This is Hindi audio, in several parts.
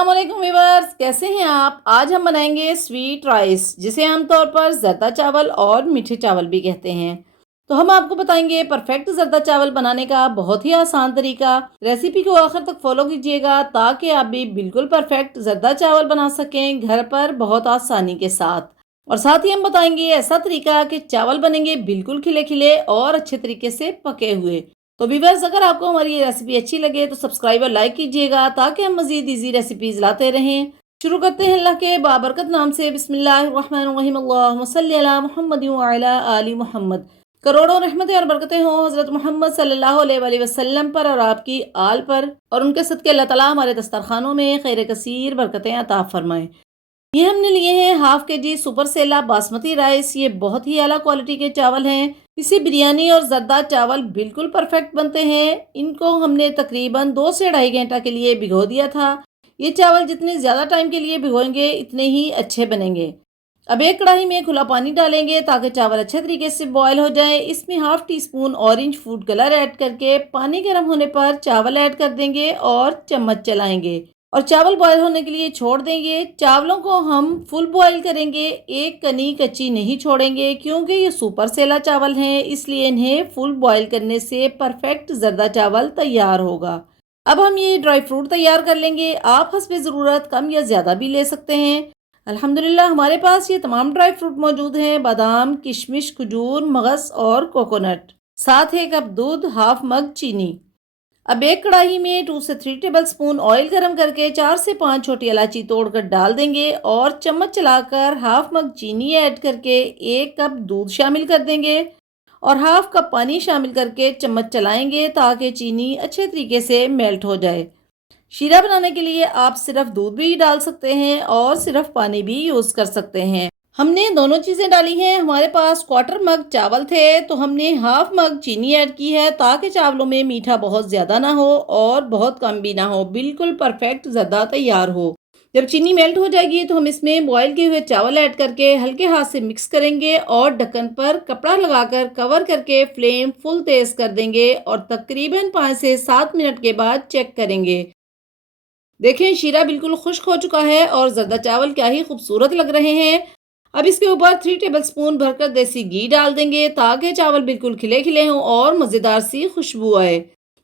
अस्सलामुअलैकुम व्यूअर्स, कैसे हैं आप। आज हम बनाएंगे स्वीट राइस, जिसे आमतौर पर जर्दा चावल और मीठे चावल भी कहते हैं। तो हम आपको बताएंगे परफेक्ट जर्दा चावल बनाने का बहुत ही आसान तरीका। रेसिपी को आखिर तक फॉलो कीजिएगा ताकि आप भी बिल्कुल परफेक्ट जर्दा चावल बना सकें घर पर बहुत आसानी के साथ। और साथ ही हम बताएंगे ऐसा तरीका कि चावल बनेंगे बिल्कुल खिले खिले और अच्छे तरीके से पके हुए। तो व्यूअर्स, अगर आपको हमारी ये रेसिपी अच्छी लगे तो सब्सक्राइब और लाइक कीजिएगा ताकि हम मजीद इजी रेसिपीज लाते रहें। शुरू करते हैं अल्लाह के बाबरकत नाम से। बिस्मिल्लाहिर्रहमानिर्रहीम। अल्लाहुम्मा सल्ली अला मुहम्मद व अला आलि मुहम्मद। करोड़ों रहमतें और बरकतें हों हज़रत मोहम्मद सल्लल्लाहु अलैहि वसल्लम पर और आपकी आल पर, और उनके सदके अल्लाह ताला हमारे दस्तरखानों में खैर कसीर बरकतें अता फरमाएं। ये हमने लिए हैं हाफ के जी सुपर सेला बासमती राइस। ये बहुत ही आला क्वालिटी के चावल हैं। इसे बिरयानी और जर्दा चावल बिल्कुल परफेक्ट बनते हैं। इनको हमने तकरीबन 2 से 2.5 घंटा के लिए भिगो दिया था। ये चावल जितने ज़्यादा टाइम के लिए भिगोएंगे इतने ही अच्छे बनेंगे। अब एक कढ़ाई में खुला पानी डालेंगे ताकि चावल अच्छे तरीके से बॉयल हो जाए। इसमें half tea spoon orange food colour add करके पानी गर्म होने पर चावल ऐड कर देंगे और चम्मच चलाएंगे और चावल बॉयल होने के लिए छोड़ देंगे। चावलों को हम फुल बॉयल करेंगे, एक कनी कच्ची नहीं छोड़ेंगे क्योंकि ये सुपर सेला चावल हैं, इसलिए इन्हें फुल बॉयल करने से परफेक्ट जर्दा चावल तैयार होगा। अब हम ये ड्राई फ्रूट तैयार कर लेंगे। आप हस्बे ज़रूरत कम या ज़्यादा भी ले सकते हैं। अल्हम्दुलिल्लाह हमारे पास ये तमाम ड्राई फ्रूट मौजूद हैं। बादाम, किशमिश, खजूर, मगज और कोकोनट। साथ 1 कप दूध, हाफ मग चीनी। अब एक कढ़ाई में 2 से 3 टेबल स्पून ऑयल गरम करके 4 से 5 छोटी इलायची तोड़कर डाल देंगे और चम्मच चलाकर हाफ मग चीनी ऐड करके 1 कप दूध शामिल कर देंगे और हाफ कप पानी शामिल करके चम्मच चलाएंगे ताकि चीनी अच्छे तरीके से मेल्ट हो जाए। शीरा बनाने के लिए आप सिर्फ दूध भी डाल सकते हैं और सिर्फ पानी भी यूज़ कर सकते हैं। हमने दोनों चीज़ें डाली हैं। हमारे पास 1/4 मग चावल थे तो हमने हाफ मग चीनी ऐड की है ताकि चावलों में मीठा बहुत ज़्यादा ना हो और बहुत कम भी ना हो, बिल्कुल परफेक्ट ज़र्दा तैयार हो। जब चीनी मेल्ट हो जाएगी तो हम इसमें बॉयल किए हुए चावल ऐड करके हल्के हाथ से मिक्स करेंगे और ढक्कन पर कपड़ा लगाकर कवर करके फ्लेम फुल तेज़ कर देंगे और तकरीबन 5 से 7 मिनट के बाद चेक करेंगे। देखें, शीरा बिल्कुल खुश्क हो चुका है और जर्दा चावल क्या ही खूबसूरत लग रहे हैं। अब इसके ऊपर 3 टेबलस्पून भरकर देसी घी डाल देंगे ताकि चावल बिल्कुल खिले खिले हों और मज़ेदार सी खुशबू आए।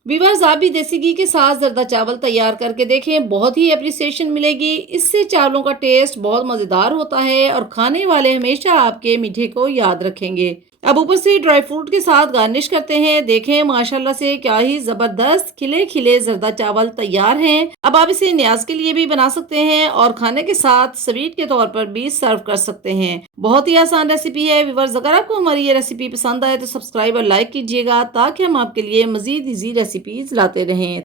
व्यूअर्स, आप भी देसी घी के साथ जर्दा चावल तैयार करके देखें, बहुत ही अप्रिसिएशन मिलेगी। इससे चावलों का टेस्ट बहुत मज़ेदार होता है और खाने वाले हमेशा आपके मीठे को याद रखेंगे। अब ऊपर से ड्राई फ्रूट के साथ गार्निश करते हैं। देखें, माशाल्लाह से क्या ही ज़बरदस्त खिले खिले जर्दा चावल तैयार हैं। अब आप इसे न्याज के लिए भी बना सकते हैं और खाने के साथ स्वीट के तौर पर भी सर्व कर सकते हैं। बहुत ही आसान रेसिपी है। व्यूअर्स, अगर आपको हमारी ये रेसिपी पसंद आए तो सब्सक्राइब और लाइक कीजिएगा ताकि हम आपके लिए मज़ीद ईजी रेसिपीज़ लाते रहें।